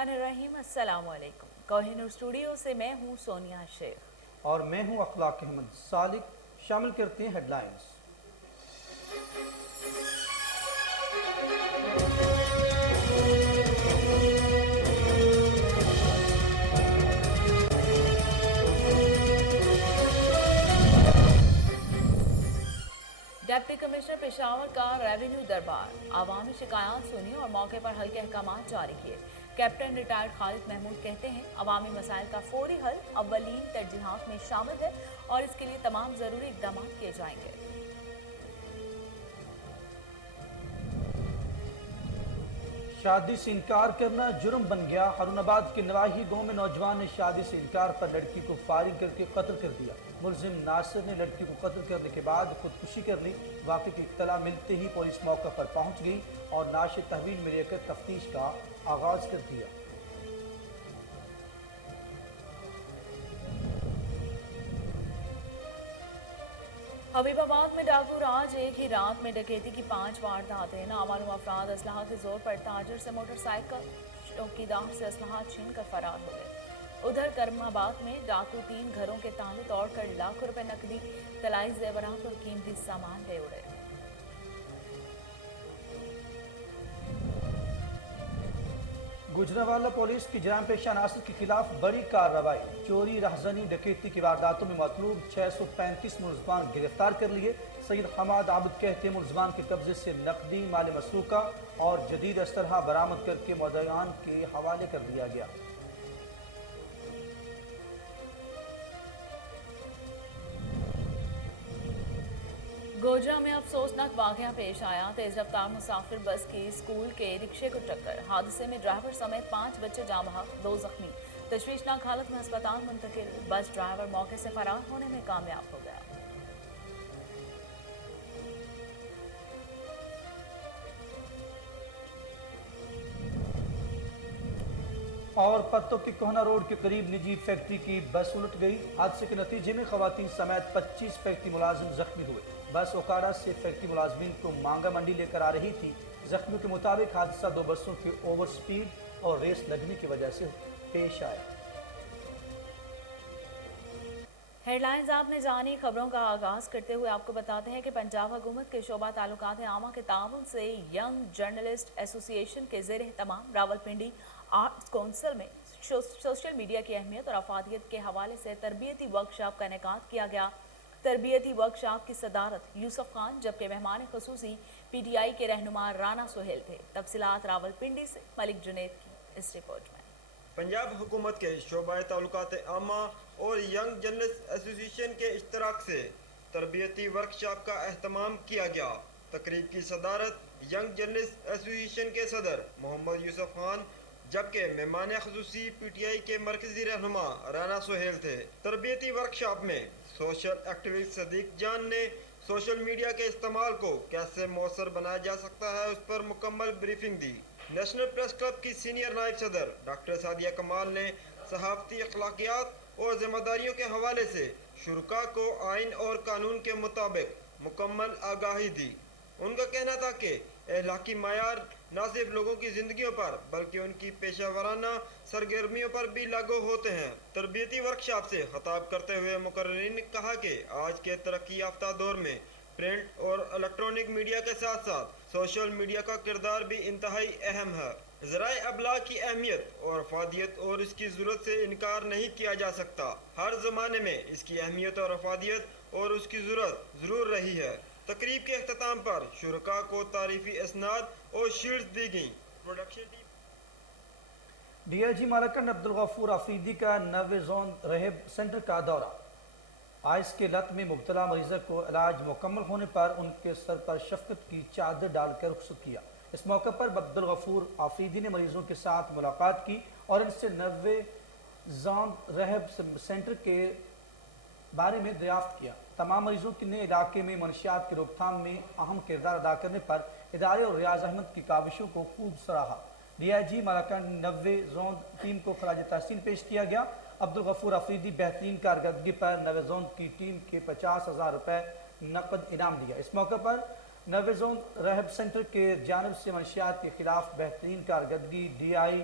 बिस्मिल्लाहिर्रहमानिर्रहीम। अस्सलाम वालेकुम। कोहिनूर स्टूडियो से मैं हूँ सोनिया शेख और मैं हूँ अखलाक अहमद सालिक। शामिल करते हैं हेडलाइंस। डिप्टी कमिश्नर पेशावर का रेवेन्यू दरबार, आवामी शिकायत सुनी और मौके पर हल के अहकाम जारी किए। कैप्टन रिटायर्ड खालिद महमूद कहते हैं अवामी मसाइल का फौरी हल अव्वलीन तरजीहात में शामिल है और इसके लिए तमाम जरूरी इकदाम किए जाएंगे। शादी से इनकार करना जुर्म बन गया। हारूनाबाद के नवाही गांव में नौजवान ने शादी से इनकार पर लड़की को फायरिंग करके कत्ल कर दिया। मुलजिम नासिर ने लड़की को कत्ल करने के बाद खुदकुशी कर ली। वाक़े की इत्तला मिलते ही पुलिस मौके पर पहुंच गई और नाश तहवील में लेकर तफ्तीश का आगाज कर दिया। हबीबाबाद में डाकू राज, एक ही रात में डकैती की 5 वारदातें। नामालूम अफराद असलहा के जोर पर ताजर से मोटरसाइकिल, चौकीदार से असलहा छीन कर फरार हो गए। उधर करमाबाद में डाकू 3 घरों के ताले तोड़कर लाखों रुपए नकदी, तलाई जेवरात और कीमती सामान ले उड़े। गुजरांवाला पुलिस की जराम पेशा नासिर के खिलाफ बड़ी कार्रवाई। चोरी, राहजनी, डकैती की वारदातों में मतलूब 635 मुलजमान गिरफ्तार कर लिए। सैयद हमाद आबिद कहते हैं मुलजमान के कब्जे से नकदी, माल मसरूका और जदीद असलहा बरामद करके मुद्दईआन के हवाले कर दिया गया। गोजरा में अफसोसनाक वाकया पेश आया। तेज रफ्तार मुसाफिर बस की स्कूल के रिक्शे को टक्कर। हादसे में ड्राइवर समेत 5 बच्चे जाँ बहक, 2 जख्मी। तशवीशनाक हालत में अस्पताल मुंतकिल। बस ड्राइवर मौके से फरार होने में कामयाब हो गया। और पत्तों की कोहना रोड के करीब निजी फैक्ट्री की बस उलट गई। हादसे के नतीजे में खवातीन समेत 25 फैक्ट्री मुलाजिम जख्मी हुए। बस ओकाड़ा से फैक्ट्री मुलाजमीन को मांगा मंडी लेकर आ रही थी। जख्मियों के मुताबिक हादसा 2 बसों के ओवर स्पीड और रेस लगने की वजह से पेश आया। हेडलाइंस आपने जानी। खबरों का आगाज करते हुए आपको बताते हैं कि पंजाब हुकूमत के शोबा ताल्लुकात आमा के ताउन से यंग जर्नलिस्ट एसोसिएशन के ज़ेर एहतमाम रावलपिंडी आर्ट्स काउंसिल में सोशल मीडिया की अहमियत और अफादियत के हवाले से तरबियती वर्कशॉप का इनेकाद किया गया। तरबियती वर्कशॉप की सदारत यूसुफ खान, जबकि मेहमान खसूसी PTI के रहनुमा राना सोहेल थे। तफसीलात रावलपिंडी से मलिक जुनैद की इस रिपोर्ट में। पंजाब हुकूमत के शोबा ताल्लुकात आमा और यंग जर्नलिस्ट एसोसिएशन के इश्तराक से तरबियती वर्कशॉप का एहतमाम किया गया। तकरीब की सदारत यंग जर्नलिस्ट एसोसिएशन के सदर मोहम्मद यूसुफ खान, जबकि मेहमान खसूसी PTI के मरकजी रहनुमा राना सोहेल थे। तरबियती वर्कशॉप में सोशल एक्टिविस्ट सदीक जान ने सोशल मीडिया के इस्तेमाल को कैसे मौसर बनाया जा सकता है उस पर मुकम्मल ब्रीफिंग दी। नेशनल प्रेस क्लब की सीनियर नायब सदर डॉक्टर सादिया कमाल ने सहाफ़ती अखलाकियात और जिम्मेदारियों के हवाले से शुरका को आइन और कानून के मुताबिक मुकम्मल आगाही दी। उनका कहना था कि अखलाकी मायार न सिर्फ लोगों की ज़िंदगियों पर बल्कि उनकी पेशा वराना सरगर्मियों पर भी लागू होते हैं। तरबियती वर्कशॉप से खिताब करते हुए मुकर्रिरीन ने कहा कि आज के तरक्की याफ्ता दौर में प्रिंट और इलेक्ट्रॉनिक मीडिया के साथ साथ सोशल मीडिया का किरदार भी इंतहाई अहम है। ज़राए अबलाग की अहमियत और अफादियत और इसकी ज़रूरत से इनकार नहीं किया जा सकता। हर ज़माने में इसकी अहमियत और अफादियत और उसकी ज़रूरत ज़रूर रही है। तकरीब के अख्ताम पर शुरका को तारीफ़ी इसनाद और शील्ड्स दी गई। Production team DIG Malakand Abdul Ghafoor Afridi का 9वें जोन रहब सेंटर का दौरा। आइस के लत में मुब्तला मरीज़ को इलाज मुकम्मल होने पर उनके सर पर शफकत की चादर डालकर रुखसत किया। इस मौके पर अब्दुल गफूर आफरीदी ने मरीजों के साथ मुलाकात की और इनसे 9वें जोन रहब सेंटर के बारे में दरियाफ्त किया। तमाम मरीजों ने इलाके में मनशियात की रोकथाम में अहम किरदार अदा करने पर इदारे और रियाज अहमद की काविशों को खूब सराहा। DIG मालकंड 9वें जोन टीम को खराज तहसीन पेश किया गया। अब्दुल गफूर आफरीदी बेहतरीन कारकर्दगी पर 9वें जोन की टीम के 50,000 रुपये नकद इनाम दिया। इस मौके पर 9वें जोन रहब सेंटर के जानब से मंशियात के खिलाफ बेहतरीन कारकर्दगी DI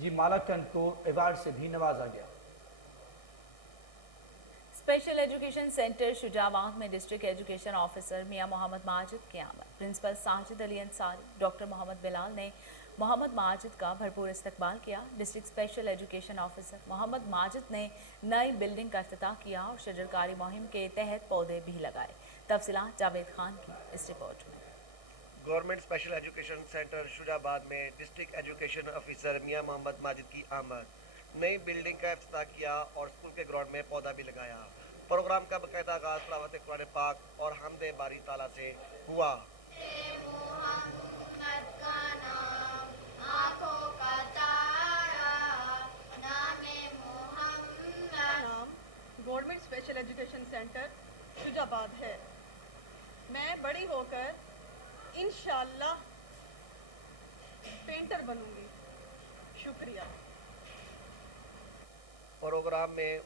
जी मालाकन को अवार्ड से भी नवाजा गया। स्पेशल एजुकेशन सेंटर शुजाबाद में district education officer Mian Muhammad Majid की आमद। प्रिंसिपल साजिद अली अंसारी, डॉक्टर मोहम्मद बिलाल ने मोहम्मद माजिद का भरपूर इस्तकबाल किया। District special education officer Muhammad Majid ने नई बिल्डिंग का इफ्तिताह किया और शजरकारी मुहिम के तहत पौधे भी लगाए। तफसीलात जावेद खान की इस रिपोर्ट में। Government special education centre Shujabad में district education officer Mian Muhammad Majid की आमद। नई बिल्डिंग का इफ्तिताह किया और स्कूल के ग्राउंड में पौधा भी लगाया। प्रोग्राम का बाकायदा आगाज तिलावत कुरान पाक और हमदे बारी ताला से हुआ। Government special education centre Shujabad है। मैं बड़ी होकर इंशाअल्लाह पेंटर बनूंगी। शुक्रिया। प्रोग्राम में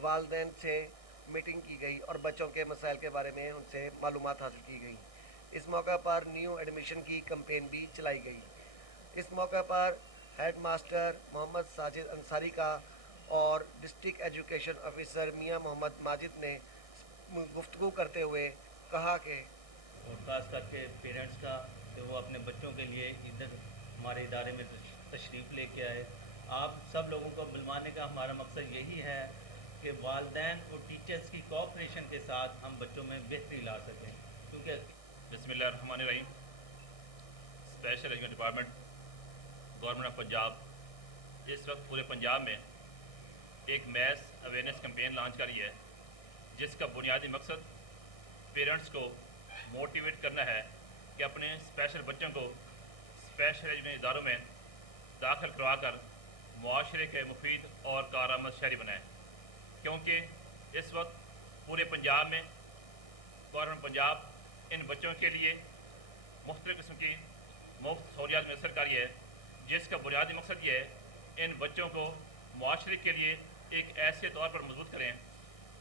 वालिदैन से मीटिंग की गई और बच्चों के मसाइल के बारे में उनसे मालूमात हासिल की गई। इस मौका पर न्यू एडमिशन की कैंपेन भी चलाई गई। इस मौका पर हेड मास्टर मोहम्मद साजिद अंसारी का और district education officer Mian Muhammad Majid ने गुफ्तगू करते हुए कहा कि और ख़ास करके पेरेंट्स का कि वो अपने बच्चों के लिए इधर हमारे इदारे में तशरीफ़ लेके आए। आप सब लोगों को बुलवाने का हमारा मकसद यही है कि वालिदैन और टीचर्स की कोऑपरेशन के साथ हम बच्चों में बेहतरी ला सकें, क्योंकि बिस्मिल्लाहिर्रहमानिर्रहीम। Special education department government of Punjab इस वक्त पूरे पंजाब में एक मैथ अवेयरनेस कैंपेन लॉन्च करी है, जिसका बुनियादी मकसद पेरेंट्स को मोटिवेट करना है कि अपने स्पेशल बच्चों को स्पेशल एजुकेशन इदारों में दाखिल करवाकर मुआशरे के मुफीद और कारआमद शहरी बनाएं, क्योंकि इस वक्त पूरे पंजाब में गवर्नमेंट पंजाब इन बच्चों के लिए मुख्तलिफ़ किस्म की मुफ्त सहूलियात मैसर कर रही है, जिसका बुनियादी मकसद ये है इन बच्चों को मुआशरे के लिए एक ऐसे तौर पर मजबूत करें,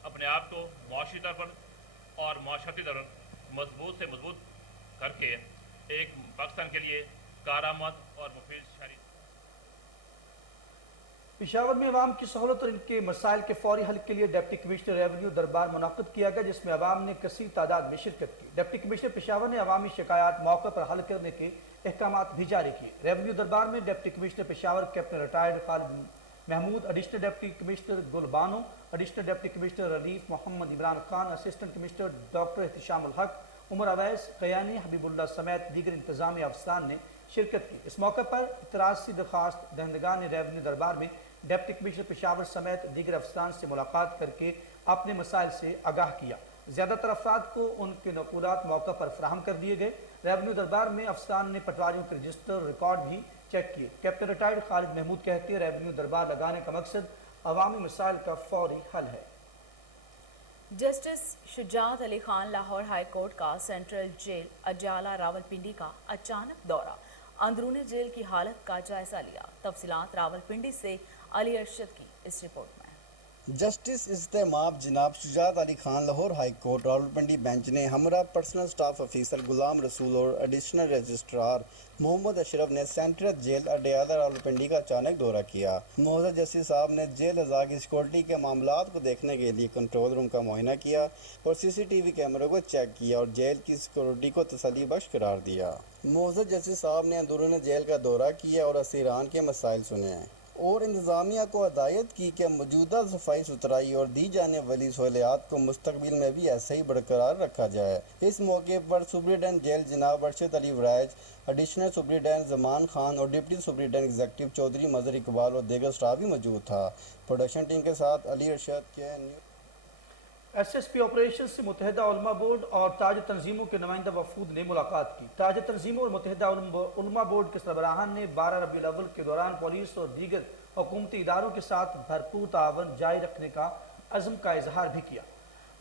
अपने आप को मुआशरी तौर पर और माशरती तौर पर मजबूत से मजबूत करके एक पाकिस्तान के लिए कारआमद और मुफीद शहरी। पेशावर में अवाम की सहूलत और इनके मसाइल के फौरी हल के लिए डिप्टी कमिश्नर रेवेन्यू दरबार मुनक़िद किया गया, जिसमें अवाम ने कसीर तादाद में शिरकत की। डिप्टी कमिश्नर पेशावर ने अवामी शिकायत मौके पर हल करने के अहकामात भी जारी किए। रेवेन्यू दरबार में deputy commissioner Peshawar captain retired Khalid Mahmood, additional deputy commissioner Gulbano, additional deputy commissioner relief Mohammad Imran Khan, assistant commissioner doctor Ehtishamul Haq, Umar Awais, Kayani, Habibullah समेत दीगर इंतजामी अफसरान ने शिरकत की। इस मौके पर 83 दरख्वास्त दहंदगान ने रेवेन्यू दरबार में डिप्टी कमिश्नर पेशावर समेत दीगर अफसरान से मुलाकात करके अपने मसाइल से आगाह किया। ज़्यादातर अफराद को उनके नकूलात मौके पर फराहम कर दिए गए। रेवेन्यू दरबार में अफसरान ने पटवारियों के रजिस्टर रिकॉर्ड भी चेक किए। कैप्टन रिटायर्ड खालिद महमूद कहते हैं, रेवेन्यू दरबार लगाने का मकसद अवामी मसाइल का फौरी हल है। Justice Shujaat Ali Khan Lahore high court का सेंट्रल जेल अजाला रावलपिंडी का अचानक दौरा, अंदरूनी जेल की हालत का जायजा लिया। तफसीलात रावलपिंडी से अली अरशद की इस रिपोर्ट में। जस्टिस इस्तेमाब जनाब Shujaat Ali Khan Lahore high court Rawalpindi bench ने हमरा personal staff officer Ghulam Rasool और एडिशनल रजिस्ट्रार मोहम्मद अशरफ ने सेंट्रल जेल अडयाला रावलपिंडी का अचानक दौरा किया। मोहम्मद जस्टिस साहब ने जेल अज़ा की सिक्योरिटी के मामलात को देखने के लिए कंट्रोल रूम का मुआयना किया और CCTV कैमरों को चेक किया और जेल की सिक्योरिटी को तसल्ली बख्श करार दिया। मोहम्मद जस्टिस साहब ने अंदरूनी जेल का दौरा किया और असीरान के मसाइल सुने और इंतज़ामिया को हदायत की कि मौजूदा सफाई सुथराई और दी जाने वाली सहूलियात को मुस्तकबिल में भी ऐसे ही बरकरार रखा जाए। इस मौके पर सुप्रीडेंट जेल जनाब अरशद अली वराइज, एडिशनल सुप्रीडेंट जमान खान और डिप्टी सुप्रीडेंट एग्जीक्यूटिव चौधरी मजहर इकबाल और दीगर स्टाफ भी मौजूद था। प्रोडक्शन टीम के साथ अली अरशद के SSP ऑपरेशन से मुत्तहिदा उलमा बोर्ड और ताज तंजीमों के नुमाइंदा वफूद ने मुलाकात की। ताज तंजीमों और मुत्तहिदा उलमा बोर्ड के सरबराहान ने 12 रबीउल अव्वल के दौरान पुलिस और दीगर हुकूमती इदारों के साथ भरपूर तावन जारी रखने का अज़्म का इजहार भी किया।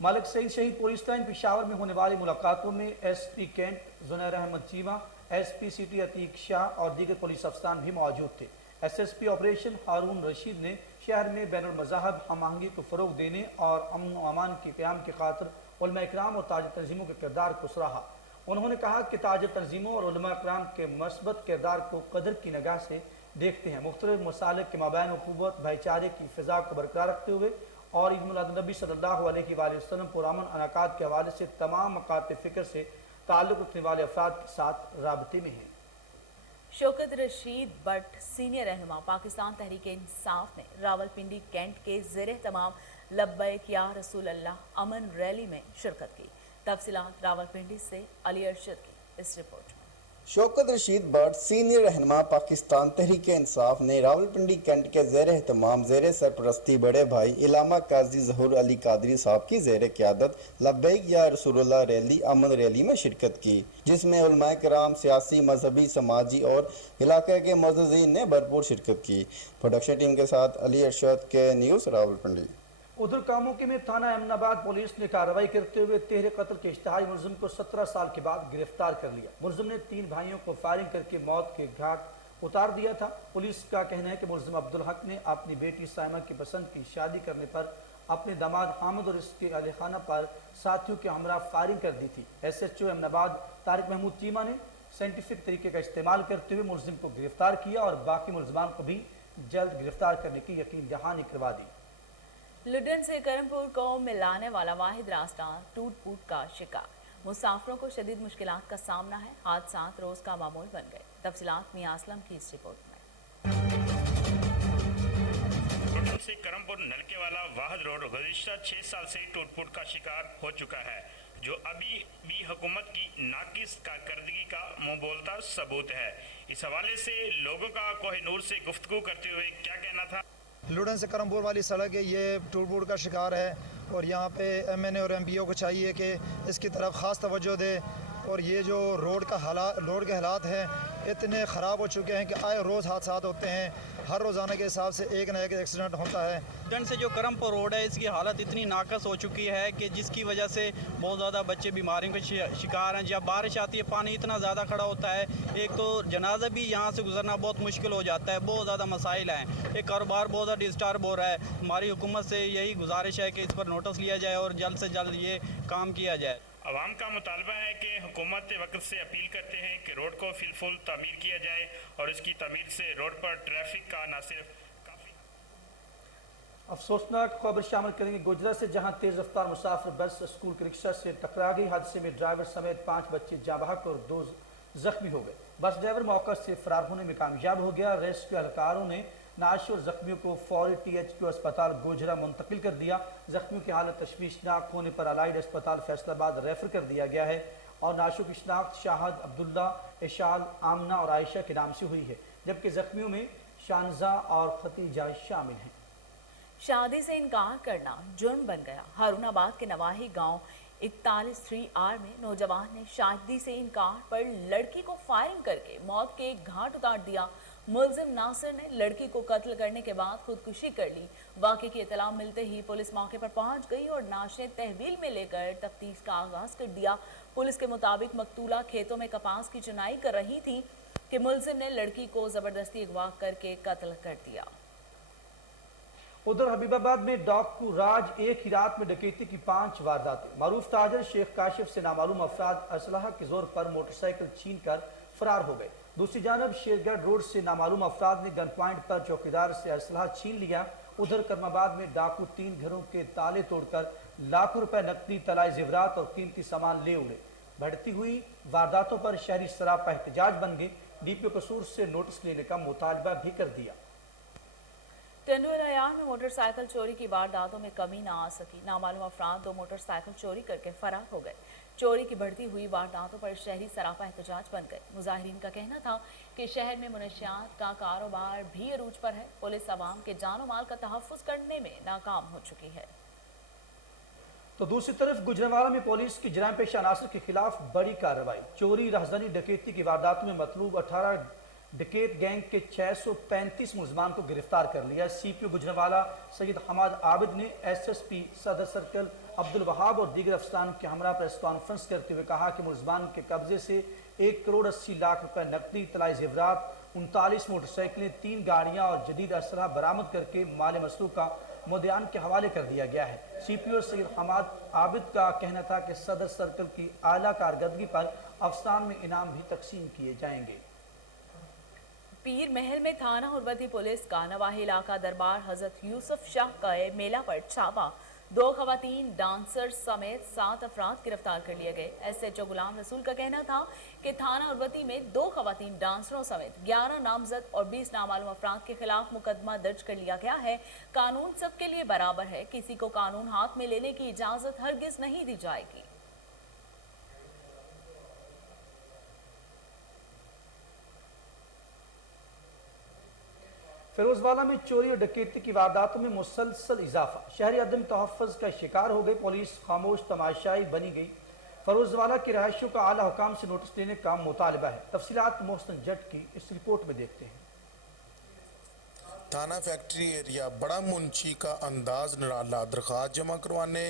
मालिक सईद शहीद पुलिस लाइन पेशावर में होने वाली मुलाकातों में SP cantt जुनैर Ahmad Cheema, SP city Atiq Shah और दीगर पुलिस अफसरान भी मौजूद थे। SSP ऑपरेशन हारून रशीद ने शहर में बैनुल मज़ाहब हम आहंगी को फ़रोग़ देने और अमन व अमान के क़याम की खातिर उलमा इकराम और ताज तंजीमों के किरदार को सराहा। उन्होंने कहा कि ताज तंजीमों और उलमा इकराम के मस्बत किरदार को कदर की निगाह से देखते हैं। मुख्तलिफ मसालिक के माबैन उखुवत भाईचारे की फ़िज़ा को बरकरार रखते हुए और ईद मिलादुन्नबी सल्लल्लाहु अलैहि वसल्लम पुरअमन अनाकात के हवाले से तमाम मकात फ़िक्र से ताल्लुक़ रखने वाले अफराद के साथ राबते में हैं। शौकत रशीद भट्ट सीनियर रहनुमा पाकिस्तान तहरीक इंसाफ ने रावलपिंडी कैंट के ज़ेरे तमाम लब्बैक या रसूल अल्लाह अमन रैली में शिरकत की। तफसीलात रावलपिंडी से अली अरशद की इस रिपोर्ट में। शौकत रशीद भट्ट सीनियर रहनुमा पाकिस्तान तहरीक इंसाफ ने रावलपिंडी कैंट के ज़ेर एहतमाम ज़ेर सरपरस्ती बड़े भाई इलामा काजी ज़हूर अली कादरी साहब की ज़ेर क़यादत लब्बैक या रसूलुल्लाह रैली अमन रैली में शिरकत की, जिसमें उलमाए कराम, सियासी, मजहबी, समाजी और इलाके के मुअज़्ज़िज़ीन ने भरपूर शिरकत की। प्रोडक्शन टीम के साथ अली अरशद के न्यूज़ रावलपिंडी। उधर कामोकी में थाना अमनाबाद पुलिस ने कार्रवाई करते हुए तहरीर कत्ल के इश्तिहारी मुलजिम को 17 साल के बाद गिरफ्तार कर लिया। मुलजिम ने 3 भाइयों को फायरिंग करके मौत के घाट उतार दिया था। पुलिस का कहना है कि मुलजिम अब्दुल हक ने अपनी बेटी साइमा की पसंद की शादी करने पर अपने दामाद हामिद और इसके अहले खाना पर साथियों के हमरा फायरिंग कर दी थी। SHO अमनाबाद तारिक महमूद चीमा ने साइंटिफिक तरीके का इस्तेमाल करते हुए मुलजिम को गिरफ्तार किया और बाकी मुलजमान को भी जल्द गिरफ्तार करने की यकीन दहानी करवा दी। लुडियन से करमपुर को मिलाने वाला वाहिद रास्ता टूट फूट का शिकार, मुसाफिरों को शदीद मुश्किलात का सामना है। हादसात रोज का मामूल बन गए। तफसीलात मियां असलम की इस रिपोर्ट में। लुडियन से करमपुर नलके वाला वाहिद रोड गुज़िश्ता 6 साल से टूट फूट का शिकार हो चुका है, जो अभी भी हुकूमत की नाकिस कारकर्दगी का मुंह बोलता सबूत है। इस हवाले से लोगों का कोहिनूर से गुफ्तगू करते हुए क्या कहना था। लुडियन से करमपुर वाली सड़क है, ये टूट फूट का शिकार है और यहाँ पे MNA और MPO को चाहिए कि इसकी तरफ ख़ास तवज्जो दे। और ये जो रोड के हालात हैं इतने ख़राब हो चुके हैं कि आए रोज़ हादसात होते हैं। हर रोज़ाना के हिसाब से एक न एक एक्सीडेंट होता है। लुडियन से जो करमपुर रोड है इसकी हालत इतनी नाकस हो चुकी है कि जिसकी वजह से बहुत ज़्यादा बच्चे बीमारियों के शिकार हैं। जब बारिश आती है पानी इतना ज़्यादा खड़ा होता है, एक तो जनाजा भी यहाँ से गुजरना बहुत मुश्किल हो जाता है। बहुत ज़्यादा मसाइल हैं, एक कारोबार बहुत ज़्यादा डिस्टर्ब हो रहा है। हमारी हुकूमत से यही गुजारिश है कि इस पर नोटिस लिया जाए और जल्द से जल्द ये काम किया जाए। अवाम का मुतालबा है कि हुकूमत वक्त से अपील करते हैं कि रोड को फिलफुल तामीर किया जाए और इसकी तामीर से रोड पर ट्रैफिक का न सिर्फ काफ़ी। अफसोसनाक खबर शामिल करेंगे गुजरा से, जहां तेज रफ्तार मुसाफिर बस स्कूल के रिक्शा से टकरा गई। हादसे में ड्राइवर समेत 5 बच्चे जाँ बहक और 2 जख्मी हो गए। बस ड्राइवर मौके से फरार होने में कामयाब हो गया। रेस्क्यू एहलकारों ने नाश और जख्मियों को फौरी THQ अस्पताल गोजरा मुंतकिल कर दिया। जख्मियों की हालत तशवीशनाक होने पर अलाइड अस्पताल फैसलाबाद रेफर कर दिया गया है और नाशों की शनाख्त शाहद, अब्दुल्ला, इशाल, आमना और आयशा के नाम से हुई है, जबकि जख्मियों में शानजा और खतीजा शामिल हैं। शादी से इनकार करना जुर्म बन गया। हारूनाबाद के नवाही गांव 41-3R में नौजवान ने शादी से इनकार पर लड़की को फायरिंग करके मौत के घाट उतार दिया। मुलजिम नासिर ने लड़की को कत्ल करने के बाद खुदकुशी कर ली। वाक़े की इतला मिलते ही पुलिस मौके पर पहुंच गई और नाश ने तहवील में लेकर तफ्तीश का आगाज कर दिया। पुलिस के मुताबिक मकतूला खेतों में कपास की चुनाई कर रही थी कि मुलजिम ने लड़की को जबरदस्ती अगवा करके कत्ल कर दिया। उधर हबीबाबाद में डाकू राज, एक ही रात में डकैती की 5 वारदातें। मारूफ ताजर शेख काशिफ से नामालूम अफराद असलहा के जोर पर मोटरसाइकिल छीन कर फरार हो गए। दूसरी जानब शेरगढ़ रोड से नामालूम अफराद ने गन पॉइंट पर चौकीदार से असलहा छीन लिया। उधर करमाबाद में डाकू 3 घरों के ताले तोड़कर लाखों रुपए नकदी, तलाई जेवरात और कीमती सामान ले उड़े। बढ़ती हुई वारदातों पर शहरी सरापा एहतजाज बन गए। DPO कसूर से नोटिस लेने का मुतालबा भी कर दिया। टंडोलायार में मोटरसाइकिल चोरी की वारदातों में कमी न आ सकी। नामालूम अफराद 2 मोटरसाइकिल चोरी करके फरार हो गए। चोरी की बढ़ती हुई वारदातों पर शहरी सरापा एहतजाज बन गए। मुजाहिरीन का कहना था कि शहर में मुनशियात का कारोबार भी अरूज पर है। पुलिस अवाम के जानो माल का तहफ़्फ़ुज़ करने में नाकाम हो चुकी है। तो दूसरी तरफ गुजरांवाला में पुलिस की जराइम पेशा अनासर के खिलाफ बड़ी कार्रवाई। चोरी, राहज़नी, डकैती की वारदातों में मतलूब 18 डकैत गैंग के 635 मुलजमान को गिरफ्तार कर लिया। CPO गुजरांवाला सैयद हमाद आबिद ने SSP सदर सर्कल अब्दुल वहाब और दीगर अफसरान के हमरा प्रेस कॉन्फ्रेंस करते हुए कहा कि मुलजमान के कब्जे से 1 करोड़ 80 लाख रुपए नकदी, तलाई जेवरात, 39 मोटरसाइकिलें, 3 गाड़ियां और जदीद असलहा बरामद करके माल मसरूक का मुद्देआन के हवाले कर दिया गया है। CPO सैयद हमाद आबिद का कहना था कि सदर सर्कल की आला कारकर्दगी पर अफसरान में इनाम भी तकसीम किए जाएंगे। पीर महल में थाना उर्वती पुलिस का नवाही इलाका दरबार हजरत यूसुफ शाह का मेला पर छापा। 2 खवातीन डांसर समेत 7 अफराद गिरफ्तार कर लिए गए। एसएचओ गुलाम रसूल का कहना था कि थाना उर्वती में 2 खवातीन डांसरों समेत 11 नामजद और 20 नामालूम अफराद के खिलाफ मुकदमा दर्ज कर लिया गया है। कानून सबके लिए बराबर है, किसी को कानून हाथ में लेने की इजाजत हरगिज नहीं दी जाएगी। फिरोजवाला में चोरी और डकैती की वारदातों में मुसलसल इजाफा। शहरी अदम तहफ़्फ़ुज़ का शिकार हो गई। पुलिस खामोश तमाशाई बनी गई। फिरोजवाला की रहायशियों का आला हुकाम से नोटिस लेने का मुतालबा है। तफसीलात मोहसिन जट की इस रिपोर्ट में देखते हैं। थाना फैक्ट्री एरिया बड़ा मुंशी का अंदाज निराला। दरख्वास्त जमा करवाने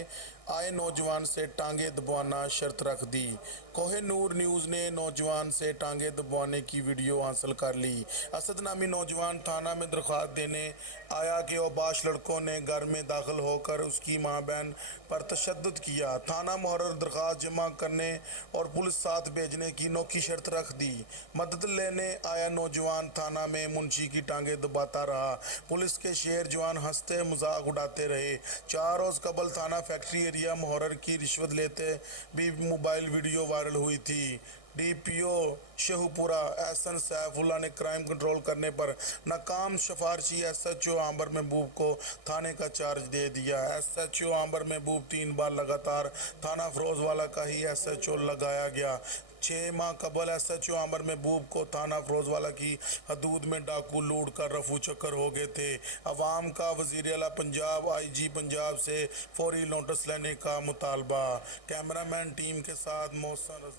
आए नौजवान से टांगे दबाना शर्त रख दी। कोहिनूर न्यूज़ ने नौजवान से टांगे दबाने की वीडियो हासिल कर ली। असद नामी नौजवान थाना में दरख्वास्त देने आया कि औबाश लड़कों ने घर में दाखिल होकर उसकी माँ बहन पर तशद्दुद किया। थाना मुहर्रर दरख्वास्त जमा करने और पुलिस साथ भेजने की नोखी शर्त रख दी। मदद लेने आया नौजवान थाना में मुंशी की टांगे दबाता रहा। पुलिस के शेर जवान हंसते मजाक उड़ाते रहे। 4 रोज़ कबल थाना फैक्ट्री एरिया मुहर्रर की रिश्वत लेते भी मोबाइल वीडियो वायरल हुई थी। डीपीओ शेहुपुरा एहसन सैफुल्ला ने क्राइम कंट्रोल करने पर नाकाम सिफारशी एसएचओ आंबर महबूब को थाने का चार्ज दे दिया। एसएचओ आंबर महबूब 3 बार लगातार थाना फिरोजवाला का ही एसएचओ लगाया गया। 6 माह कबल एसएचओ आंबर महबूब को थाना फिरोजवाला की हदूद में डाकू लूट कर रफू चक्कर हो गए थे। अवाम का वज़ीर आला पंजाब आईजी पंजाब से फौरी नोटिस लेने का मुतालबा। कैमरामैन टीम के साथ मोहसिन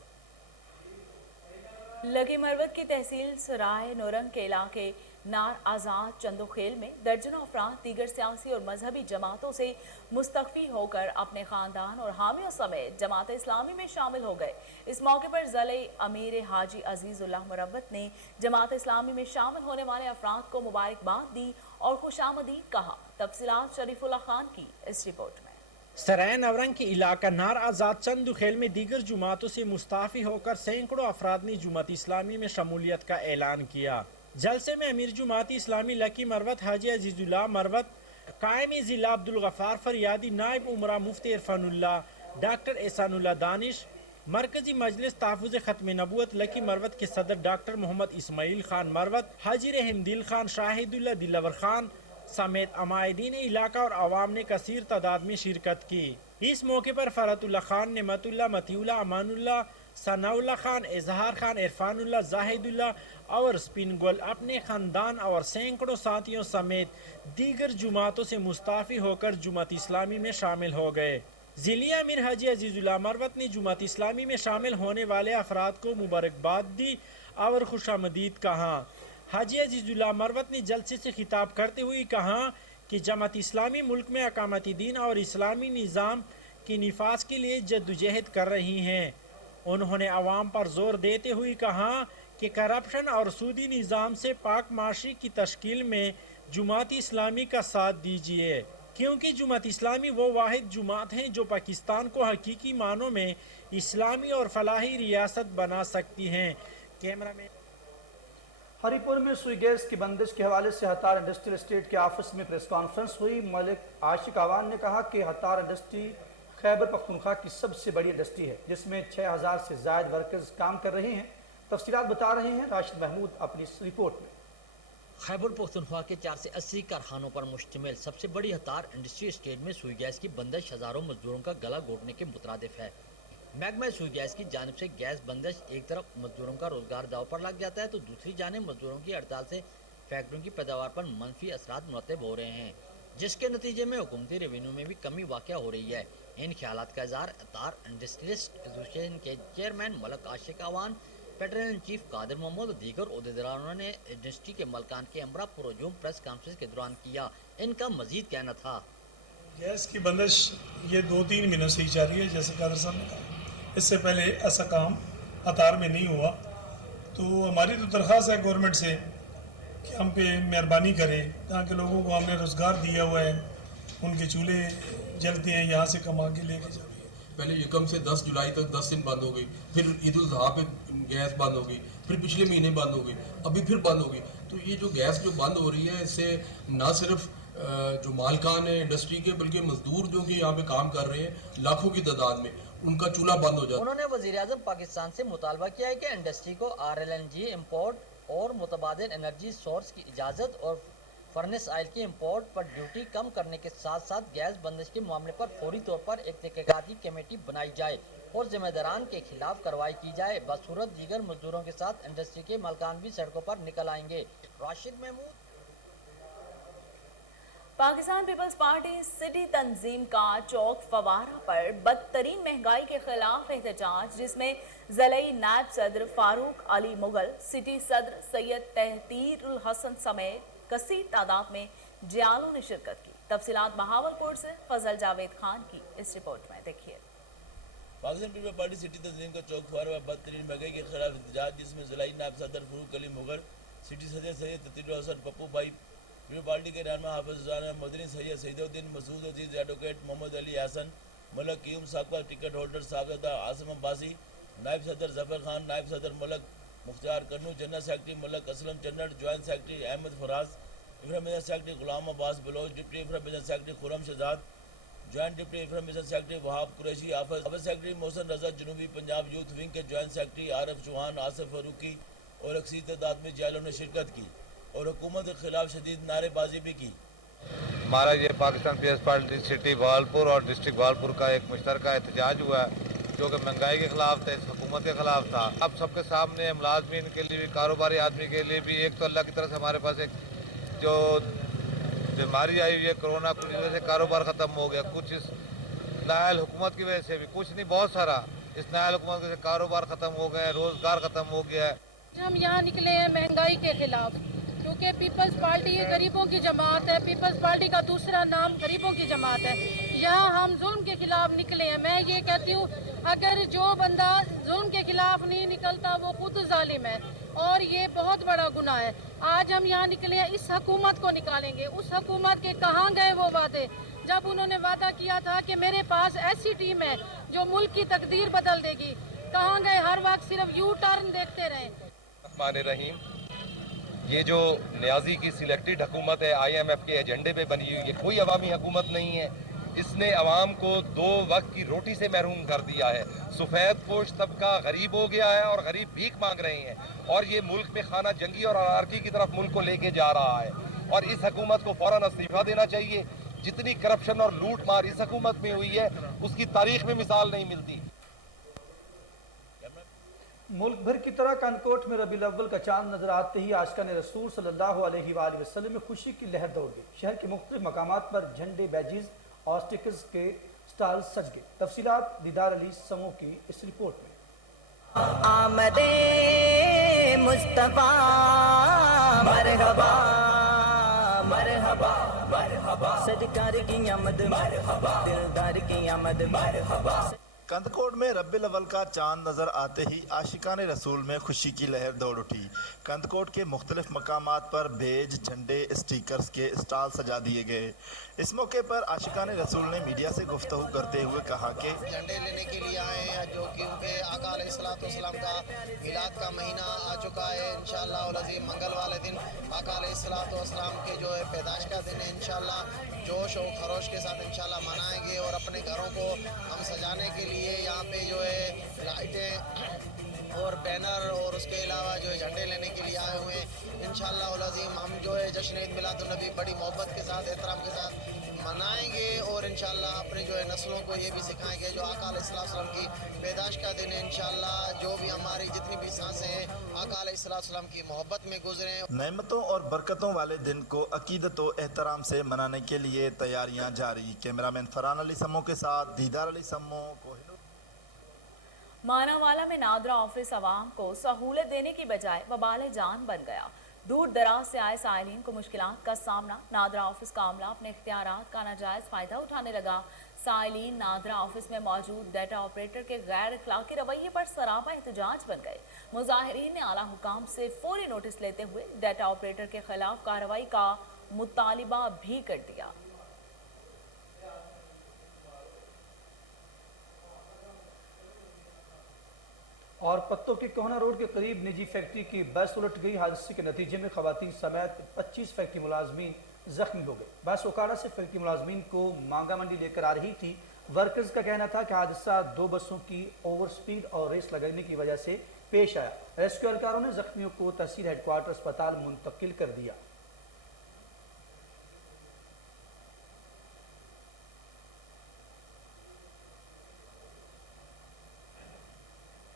लगी मरवत की तहसील सराय नौरंग के इलाके नार आज़ाद चंदोखेल में दर्जनों अफराद दीगर सियासी और मजहबी जमातों से मुस्तफ़ी होकर अपने ख़ानदान और हामियों समेत जमात इस्लामी में शामिल हो गए। इस मौके पर ज़िले अमीर हाजी अजीज़ुल्लाह मुरव्वत ने जमात इस्लामी में शामिल होने वाले अफराद को मुबारकबाद दी और खुशामदीद कहा। तफसीलात शरीफुल्लाह खान की इस रिपोर्ट में। सराय नवरंग के इलाका नार आज़ाद चंदोखेल में दीगर जुमातों से मुस्ताफ़ी होकर सैकड़ों अफराद ने जुमात इस्लामी में शमूलियत का ऐलान किया। जलसे में अमीर जुमात इस्लामी लकी मरवत हाजी अजीजुल्लाह मरवत, कायमी ज़िला अब्दुल गफ़ार फरियादी, नायब उमरा मुफ्ती इरफानुल्लाह, डॉक्टर एहसानुल्लाह दानिश, मरकजी मजलिस तहफ़्फ़ुज़ ख़त्म नबूवत लकी मरवत के सदर डॉक्टर मोहम्मद इस्माइल खान मरवत, हाजी रहम दिल खान, शाहिदुल्लाह दिलावर खान समेत अमायदीन इलाका और आवाम ने कसीर तादाद में शिरकत की। इस मौके पर फरतुल्लाह खान, नेमतुल्लाह, मतीउल्लाह, अमानुल्लाह, सनाउल्लाह खान, इजहार खान, इरफानुल्लाह, जाहिदुल्लाह और स्पिन गोल अपने ख़ानदान और सैकड़ों साथियों समेत दीगर जुमातों से मुस्ताफ़ी होकर जुमात इस्लामी में शामिल हो गए। ज़िले अमीर हाजी अजीज़ुल्लाह मरवत ने जुमात इस्लामी में शामिल होने वाले अफराद को मुबारकबाद दी और खुशामदीद कहा। हाजी अजीज़ुल्लाह मरवत ने जलसे से खिताब करते हुए कहा कि जमात इस्लामी मुल्क में अकामती दीन और इस्लामी निज़ाम की निफाज के लिए जद्दोजहद कर रही हैं। उन्होंने अवाम पर जोर देते हुए कहा कि करप्शन और सूदी निज़ाम से पाक माशी की तश्कील में जुमात इस्लामी का साथ दीजिए, क्योंकि जुमात इस्लामी वो वाहिद जुमात हैं जो पाकिस्तान को हकीकी मानों में इस्लामी और फलाही रियासत बना सकती हैं। कैमरा में हरिपुर में सुई गैस की बंदिश के हवाले से हतार इंडस्ट्रियल एस्टेट के ऑफिस में प्रेस कॉन्फ्रेंस हुई। मलिक आशिक आवान ने कहा कि हतार इंडस्ट्री खैबर पख्तूनख्वा की सबसे बड़ी इंडस्ट्री है, जिसमें 6000 से ज़ायद वर्कर्स काम कर रहे हैं। तफसीलात बता रहे हैं राशिद महमूद अपनी इस रिपोर्ट में। खैबर पख्तूनख्वा के 4 से 80 कारखानों पर मुश्तमिल सबसे बड़ी हतार इंडस्ट्री एस्टेट में सुई गैस की बंदिश हज़ारों मजदूरों का गला घोटने के मुतरादिफ है। महकमा सुई गैस की जानिब से गैस बंदिश एक तरफ मजदूरों का रोजगार दाव पर लग जाता है तो दूसरी जानिब मजदूरों की हड़ताल से फैक्ट्रियों की पैदावार पर मनफी असरात मुरतब हो रहे हैं, जिसके नतीजे में हुकूमती रेवेन्यू में भी कमी वाक़या हो रही है। इन ख्यालात का इज़हार हतार इंडस्ट्रियलिस्ट एसोसिएशन के chairman Malik Ashiq Awan, federal in chief Qadir Muhammad और दीगर अहदेदारों ने इंडस्ट्री के मलकान के हमरा पुरजूम प्रेस कॉन्फ्रेंस के दौरान किया। इनका मजीद कहना था, गैस की बंदिश ये 2-3 महीनों से ही जारी है। जैसे कादर साहब ने कहा, इससे पहले ऐसा काम हतार में नहीं हुआ। तो हमारी तो दरख्वास्त है गवर्नमेंट से कि हम पे मेहरबानी करें, यहाँ के लोगों को हमने रोज़गार दिया हुआ है, उनके चूल्हे जलते हैं, यहाँ से कमा के लेके जाते हैं। पहले यकम से 10 जुलाई तक 10 दिन बंद हो गई, फिर ईद उल अज़हा पे गैस बंद हो गई, फिर पिछले महीने बंद हो गई, अभी फिर बंद हो गई। तो ये जो गैस जो बंद हो रही है, इससे ना सिर्फ जो मालकान है इंडस्ट्री के, बल्कि मजदूर जो कि यहाँ पे काम कर रहे हैं लाखों की तादाद में, उनका चूल्हा बंद हो जाता है। उन्होंने वज़ीर-ए-आज़म पाकिस्तान से मुतालबा किया है कि इंडस्ट्री को RLNG इंपोर्ट और मुतबादिल एनर्जी सोर्स की इजाज़त और फर्नेस ऑयल की इंपोर्ट पर ड्यूटी कम करने के साथ साथ गैस बंदिश के मामले पर फौरी तौर पर एक तहकीकाती कमेटी बनाई जाए और जिम्मेदारान के खिलाफ कार्रवाई की जाए। बसूरत दीगर मजदूरों के साथ इंडस्ट्री के मालकान भी सड़कों पर निकल आएंगे। Rashid Mahmood. Pakistan Peoples Party city तंजीम का चौक फवारा पर बदतरीन महंगाई के खिलाफ एहतजाज, जिसमें ज़िले नायब सदर फारूक अली मुगल, सिटी सदर सैयद तहतीरुल हसन समेत कसीर तादाद में जियालों ने शिरकत की। तफसीलात बहावलपुर से फजल जावेद खान की इस रिपोर्ट में देखिए। पाकिस्तान पीपल्स पार्टी सिटी तंजीम का चौक फवारा पर बदतरीन महंगाई के खिलाफ एहतजाज, जिसमें ज़िला नायब सदर फारूक अली मुगल, सिटी सदर सैयद तहतीरुल हसन पप्पू भाई, पीपल्स पार्टी के रहनुमा हाफिज मदनी सैयद सईदुद्दीन मसूद अजीज, एडवोकेट मोहम्मद अली हसन, मलक कीम साकबा टिकट होल्डर सागदा आसम अब्बासी, नायब सदर जफर खान, नायब सदर Malik Mukhtar Kannu, general secretary Malik Aslam Channar, joint secretary Ahmad Faraz, information secretary Ghulam Abbas Baloch, deputy information secretary Khurram Shahzad, joint deputy information secretary Wahab Qureshi, Hafiz secretary Mohsin Raza, जनूबी पंजाब यूथ विंग के ज्वाइंट सेक्रेटरी आरिफ चौहान, आसिफ फारूकी और अक्सर तादाद में जियालों ने शिरकत की और हुकूमत के खिलाफ शदीद नारेबाजी भी की। हमारा ये Pakistan Peoples Party city Bahawalpur और डिस्ट्रिक्ट बहावलपुर का एक मुश्तरका एहतजाज हुआ है, जो कि महंगाई के खिलाफ था, इस हुकूमत के खिलाफ था। अब सबके सामने मुलाजमीन के लिए भी, कारोबारी आदमी के लिए भी, एक तो अल्लाह की तरफ से हमारे पास एक जो बीमारी आई हुई है कोरोना, कुछ वजह से कारोबार ख़त्म हो गया, कुछ इस नायल हुकूमत की वजह से भी, कुछ नहीं बहुत सारा इस नायल हुकूमत की वजह से कारोबार ख़त्म हो गए, रोज़गार ख़त्म हो गया है। हम यहाँ निकले हैं महंगाई के खिलाफ, क्योंकि पीपल्स पार्टी ये गरीबों की जमात है। पीपल्स पार्टी का दूसरा नाम गरीबों की जमात है। यहाँ हम जुल्म के खिलाफ निकले हैं। मैं ये कहती हूँ, अगर जो बंदा जुल्म के खिलाफ नहीं निकलता वो खुद जालिम है और ये बहुत बड़ा गुनाह है। आज हम यहाँ निकले हैं, इस हुकूमत को निकालेंगे। उस हुकूमत के कहाँ गए वो वादे, जब उन्होंने वादा किया था कि मेरे पास ऐसी टीम है जो मुल्क की तकदीर बदल देगी, कहाँ गए? हर वक्त सिर्फ यू टर्न देखते रहे। रहीम, ये जो न्याजी की सिलेक्टेड हुकूमत है, IMF के एजेंडे पे बनी हुई, ये कोई अवामी हुकूमत नहीं है। इसने अवाम को 2 वक्त की रोटी से महरूम कर दिया है। सफ़ेद पोश तबका गरीब हो गया है और गरीब भीख मांग रहे हैं और ये मुल्क में खाना जंगी और अनारकी की तरफ मुल्क को लेके जा रहा है और इस हुकूमत को फौरन इस्तीफा देना चाहिए। जितनी करप्शन और लूट मार इस हुकूमत में हुई है, उसकी तारीख में मिसाल नहीं मिलती। मुल्क भर की तरह कानकोट में रबीउल अव्वल का चांद नजर आते ही आशिकाने रसूल सल्लल्लाहु अलैहि वसल्लम में खुशी की लहर दौड़ गई। शहर के मुख्तलिफ मकामात पर झंडे, बैजिज और स्टिकर्स के स्टॉल सज गए। तफसीलात दीदार अली समूह की इस रिपोर्ट में। आमदे मुस्तफा मरहबा मरहबा मरहबा, सरकार की आमद मरहबा, दिलदार की आमद मरहबा। कंदकोट में रब्बिल अव्वल का चांद नज़र आते ही आशिकाने रसूल में खुशी की लहर दौड़ उठी। कंदकोट के मुख्तलिफ मकामात पर बेज, झंडे, स्टिकर्स के स्टॉल सजा दिए गए। इस मौके पर आशिकाने रसूल ने मीडिया से गुफ्तगू करते हुए कहा कि झंडे लेने के लिए आए हैं, जो कि उनके आका अलैहिस्सलाम का मिलाद का महीना आ चुका है। इंशाअल्लाह अज़ीम मंगल वाले दिन आका अलैहिस्सलाम के जो है पैदाश का दिन है। इंशाअल्लाह जोश और खरोश के साथ इंशाअल्लाह मनाएंगे और अपने घरों को हम सजाने के लिए यहाँ पे जो है लाइटें और बैनर और उसके अलावा जो है झंडे लेने के लिए आए हुए हैं। इंशाअल्लाह अज़ीम हम जो है जश्न ईद मिलादुन्नबी बड़ी मोहब्बत के साथ, एहतराम के साथ मनाएंगे और इंशाअल्लाह अपने जो है नस्लों को ये भी सिखाएंगे जो आका अलैहिस्सलाम की पैदाश का दिन है। इंशाअल्लाह जो भी हमारी जितनी भी सांसें हैं आका अलैहिस्सलाम की मोहब्बत में गुजरें। नेमतों और बरकतों वाले दिन को अकीदत और एहतराम से मनाने के लिए तैयारियां जारी। कैमरामैन फरहान अली समो के साथ दीदार अली समो को। मानावाला में नादरा ऑफिस आवाम को सहूलत देने की बजाय वबाल जान बन गया। दूर दराज से आए साइलिन को मुश्किलात का सामना। नादरा ऑफिस का अमला अपने इख्तियारात का नाजायज़ फ़ायदा उठाने लगा। साइलिन नादरा ऑफिस में मौजूद डाटा ऑपरेटर के गैर अखलाकी रवैये पर सरापा एहतजाज बन गए। मुजाहिरीन ने आला हुकाम से फौरी नोटिस लेते हुए डाटा ऑपरेटर के खिलाफ कार्रवाई का मुतालिबा भी कर दिया। और पत्तों के कोहना रोड के करीब निजी फैक्ट्री की बस उलट गई। हादसे के नतीजे में खवातीन समेत 25 फैक्ट्री मुलाजमीन जख्मी हो गए। बस ओकाड़ा से फैक्ट्री मुलाजमीन को मांगा मंडी लेकर आ रही थी। वर्कर्स का कहना था कि हादसा 2 बसों की ओवर स्पीड और रेस लगाने की वजह से पेश आया। रेस्क्यू एहलकारों ने जख्मियों को तहसील हेडक्वार्टर अस्पताल मुंतकिल कर दिया।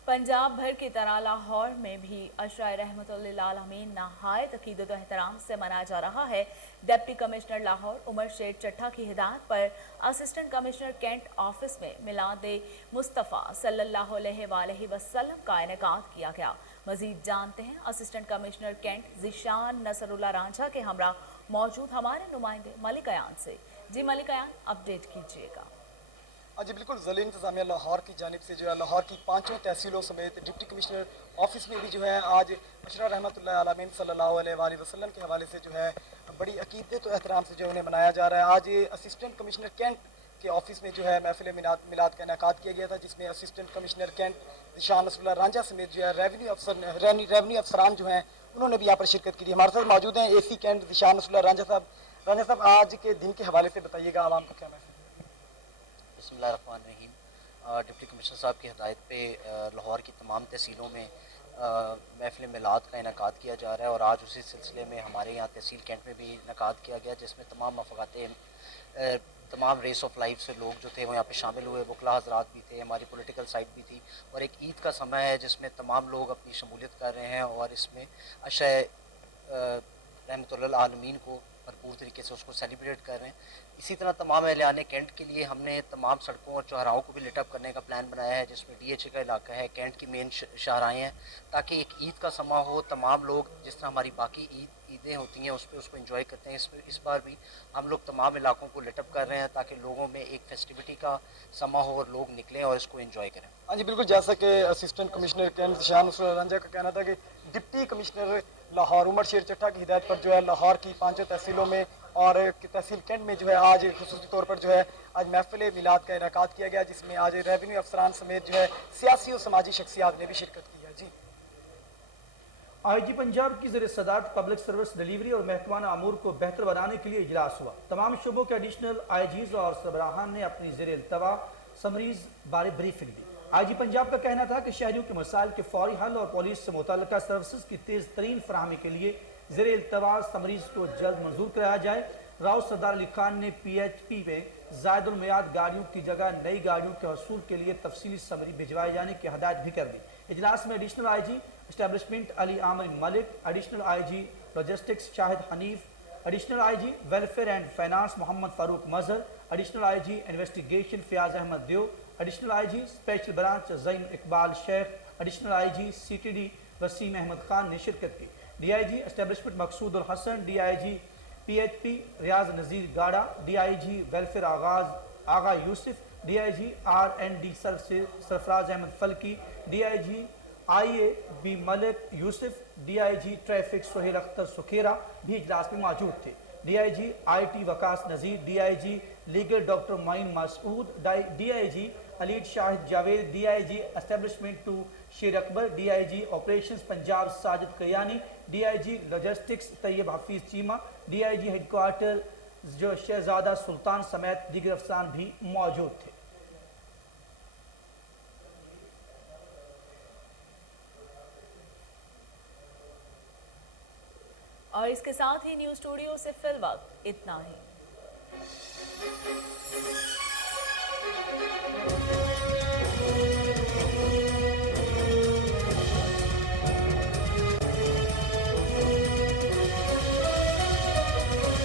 पंजाब भर की तरह लाहौर में भी अशराए रहमतुल्लिल आलमीन नहायत अकीदत एहतराम से मनाया जा रहा है। डिप्टी कमिश्नर लाहौर उमर शेर चट्ठा की हिदायत पर असिस्टेंट कमिश्नर कैंट ऑफिस में मिलाद मुस्तफ़ा सल्लल्लाहु अलैहि वसल्लम का इनेकाद किया गया। मजीद जानते हैं assistant commissioner Cantt Zeeshan Nasrullah Ranjha के हमरा मौजूद हमारे नुमाइंदे मलिक अयान से। जी मलिक अयान, अपडेट कीजिएगा। जी बिल्कुल, ज़िले इंतज़ामिया लाहौर की जानिब से जो है लाहौर की 5 तहसीलों समेत डिप्टी कमिश्नर ऑफिस में भी जो है आज अशरा रहमतुल्लाह आलमीन सल्लल्लाहु अलैहि वसल्लम के हवाले से जो है बड़ी अकीदत और एहतराम से जो उन्हें मनाया जा रहा है। आज असिस्टेंट कमिश्नर कैंट के ऑफिस में जो है महफिल मिलाद का इनेकाद किया गया था, जिसमें assistant commissioner Cantt Zeeshan Nasrullah Ranjha समेत जो है रेवन्यू अफसरान जो हैं उन्होंने भी यहाँ पर शिरकत की थी। हमारे साथ मौजूद हैं AC कैंट ज़ीशान नसरुल्लाह रांझा साहब। रांझा साहब, आज के दिन के हवाले से बताइएगा आवाम को क्या मैसेज? बिस्मिल्लाहिर्रहमानिर्रहीम। डिप्टी कमिश्नर साहब की हिदायत पे लाहौर की तमाम तहसीलों में महफिल मिलाद का इनेकाद किया जा रहा है और आज उसी सिलसिले में हमारे यहाँ तहसील कैंट में भी इनेकाद किया गया, जिसमें तमाम मफ़ाक़ात तमाम रेस ऑफ लाइफ से लोग जो थे वो यहाँ पे शामिल हुए। वकला हज़रात भी थे, हमारी पॉलिटिकल साइड भी थी और एक ईद का समय है जिसमें तमाम लोग अपनी शमूलियत कर रहे हैं और इसमें अशय रहमतुल्लिल आलमीन को भरपूर तरीके से उसको सेलिब्रेट कर रहे हैं। इसी तरह तमाम एहलियाने कैंट के लिए हमने तमाम सड़कों और चौराहों को भी लिटअप करने का प्लान बनाया है, जिसमें DHA का इलाका है, कैंट की मेन शाहराएँ हैं, ताकि एक ईद का समा हो। तमाम लोग जिस तरह हमारी बाकी ईदें होती हैं उस पर उसको एंजॉय करते हैं, इस बार भी हम लोग तमाम इलाकों को लिटअप कर रहे हैं ताकि लोगों में एक फेस्टिविटी का समा हो और लोग निकलें और इसको एंजॉय करें। हाँ जी बिल्कुल, जैसा कि assistant commissioner Cantt Zeeshan Nasrullah Ranjha का कहना था कि डिप्टी कमिश्नर लाहौर उमर शेर चट्ठा की हिदायत पर जो है लाहौर की 5 तहसीलों में और तहसील कैंट में जो है आज खुसूसी तौर पर जो है आज महफिल मिलाद का इनेकाद किया गया, जिसमें आज रेवेन्यू अफसरान समेत जो है सियासी और समाजी शख्सियात ने भी शिरकत की है। जी IG पंजाब की ज़रिए सदारत पब्लिक सर्विस डिलीवरी और महकमाना अमूर को बेहतर बनाने के लिए इजलास हुआ। तमाम शुबों के एडिशनल IGs और सरबराहान ने अपनी ज़रिए इल्तवा समरीज बारे ब्रीफिंग दी। IG पंजाब का कहना था कि शहरियों के मसाइल के फौरी हल और पुलिस से मुतल्लिका सर्विसेज की तेज़ तरीन फराहमी के लिए ज़रिए इल्तवा समरीज को जल्द मंजूर कराया जाए। राव सरदार अली खान ने PHP में ज़ायदुल मियाद गाड़ियों की जगह नई गाड़ियों के हसूल के लिए तफसीली समरी भिजवाए जाने की हदायत भी कर दी। इजलास में additional IG establishment Ali Amir Malik, additional IG logistics Shahid Hanif, additional IG welfare and finance Mohammad Farooq Mazhar, additional IG investigation Fayyaz Ahmad Dev, additional IG special branch Zain Iqbal Sheikh, additional IG CTD Waseem Ahmad Khan ने शिरकत की। DIG establishment Maqsood ul Hassan, DIG PHP Riaz Nazir Gara, DIG welfare Agha Yousaf, DIG R&D Sarfraz Ahmad Falki, DIG IA B Malik Yousaf, DIG traffic Sohail Akhtar Sukhera भी इजलास में मौजूद थे। DIG IT Waqas Nazir, DIG legal doctor Moin Masood, DIG अलीद Shahid Javed, DIG establishment two Sher Akbar, DIG operations Punjab Sajid Kiani, DIG logistics Tayyab Hafeez Cheema, DIG headquarter जो शहजादा सुल्तान समेत दीगर अफसरान भी मौजूद थे। और इसके साथ ही न्यूज़ स्टूडियो से फिलवक्त इतना ही।